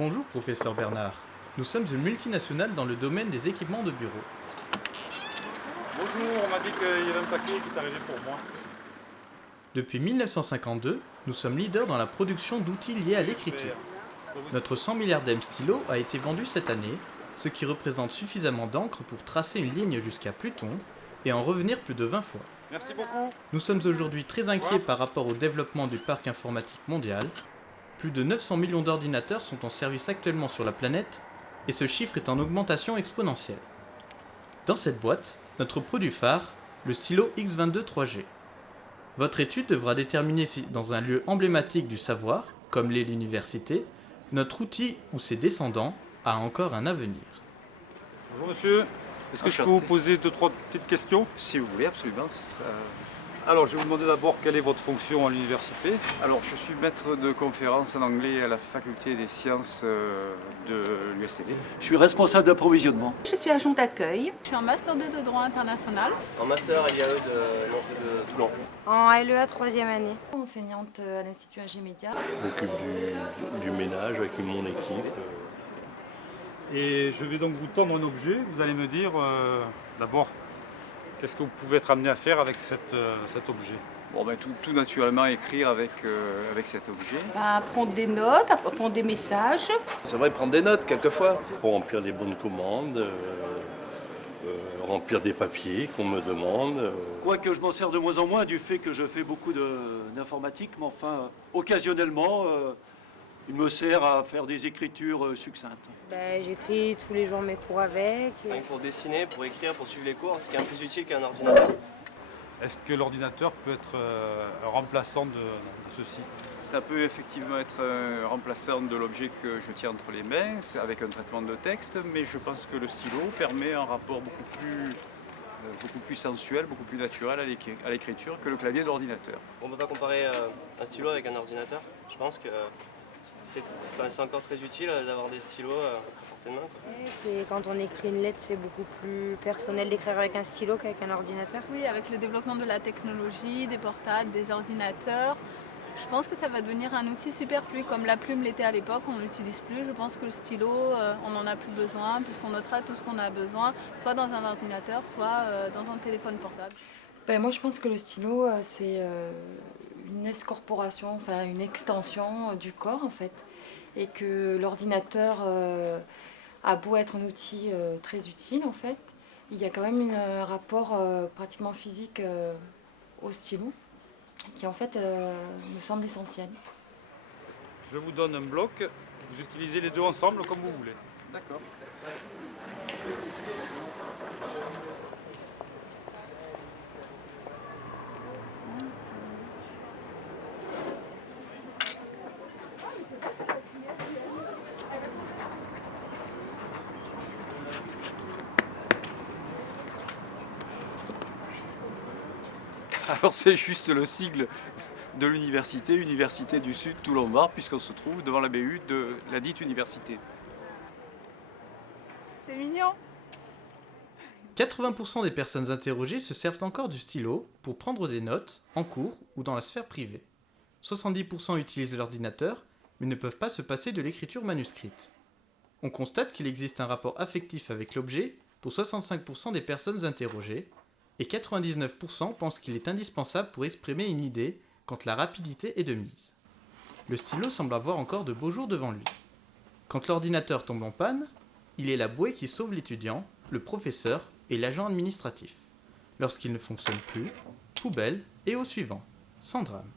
Bonjour professeur Bernard, nous sommes une multinationale dans le domaine des équipements de bureau. Bonjour, on m'a dit qu'il y avait un paquet qui est arrivé pour moi. Depuis 1952, nous sommes leaders dans la production d'outils liés à l'écriture. Notre 100 milliards stylo a été vendu cette année, ce qui représente suffisamment d'encre pour tracer une ligne jusqu'à Pluton et en revenir plus de 20 fois. Merci beaucoup. Nous sommes aujourd'hui très inquiets par rapport au développement du parc informatique mondial. Plus de 900 millions d'ordinateurs sont en service actuellement sur la planète et ce chiffre est en augmentation exponentielle. Dans cette boîte, notre produit phare, le stylo X22 3G. Votre étude devra déterminer si, dans un lieu emblématique du savoir, comme l'est l'université, notre outil ou ses descendants a encore un avenir. Bonjour monsieur, est-ce que je peux vous poser 2-3 petites questions? Si vous voulez, absolument. Alors je vais vous demander d'abord quelle est votre fonction à l'université. Alors, je suis maître de conférence en anglais à la faculté des sciences de l'USCD. Je suis responsable d'approvisionnement. Je suis agent d'accueil. Je suis en master 2 de droit international. En master IAE de Toulon. En LEA 3e année. Enseignante à l'Institut AG Média. Je m'occupe du ménage avec mon équipe. Et je vais donc vous tendre un objet. Vous allez me dire d'abord qu'est-ce que vous pouvez être amené à faire avec cet objet. Bon, ben, tout naturellement écrire avec cet objet. Prendre des notes, prendre des messages. C'est vrai, prendre des notes quelquefois. Pour remplir des bonnes commandes, remplir des papiers qu'on me demande. Quoique je m'en sers de moins en moins du fait que je fais beaucoup d'informatique, mais enfin, occasionnellement, il me sert à faire des écritures succinctes. J'écris tous les jours mes cours avec. Pour dessiner, pour écrire, pour suivre les cours, c'est quand même plus utile qu'un ordinateur. Est-ce que l'ordinateur peut être un remplaçant de ceci? Ça peut effectivement être remplaçant de l'objet que je tiens entre les mains, avec un traitement de texte, mais je pense que le stylo permet un rapport beaucoup plus sensuel, beaucoup plus naturel à l'écriture que le clavier de l'ordinateur. On ne peut pas comparer un stylo avec un ordinateur. Je pense que c'est encore très utile d'avoir des stylos à portée de main. Et quand on écrit une lettre, c'est beaucoup plus personnel d'écrire avec un stylo qu'avec un ordinateur. Oui, avec le développement de la technologie, des portables, des ordinateurs, je pense que ça va devenir un outil superflu. Comme la plume l'était à l'époque, on ne l'utilise plus. Je pense que le stylo, on n'en a plus besoin puisqu'on notera tout ce qu'on a besoin, soit dans un ordinateur, soit dans un téléphone portable. Moi, je pense que le stylo, c'est une escorporation, enfin une extension du corps en fait. Et que l'ordinateur a beau être un outil très utile en fait, il y a quand même un rapport pratiquement physique au stylo qui en fait me semble essentiel. Je vous donne un bloc, vous utilisez les deux ensemble comme vous voulez. D'accord. Alors c'est juste le sigle de l'université, Université du Sud Toulon-Var, puisqu'on se trouve devant la BU de la dite université. C'est mignon. 80% des personnes interrogées se servent encore du stylo pour prendre des notes, en cours ou dans la sphère privée. 70% utilisent l'ordinateur, mais ne peuvent pas se passer de l'écriture manuscrite. On constate qu'il existe un rapport affectif avec l'objet pour 65% des personnes interrogées, et 99% pensent qu'il est indispensable pour exprimer une idée quand la rapidité est de mise. Le stylo semble avoir encore de beaux jours devant lui. Quand l'ordinateur tombe en panne, il est la bouée qui sauve l'étudiant, le professeur et l'agent administratif. Lorsqu'il ne fonctionne plus, poubelle et au suivant, sans drame.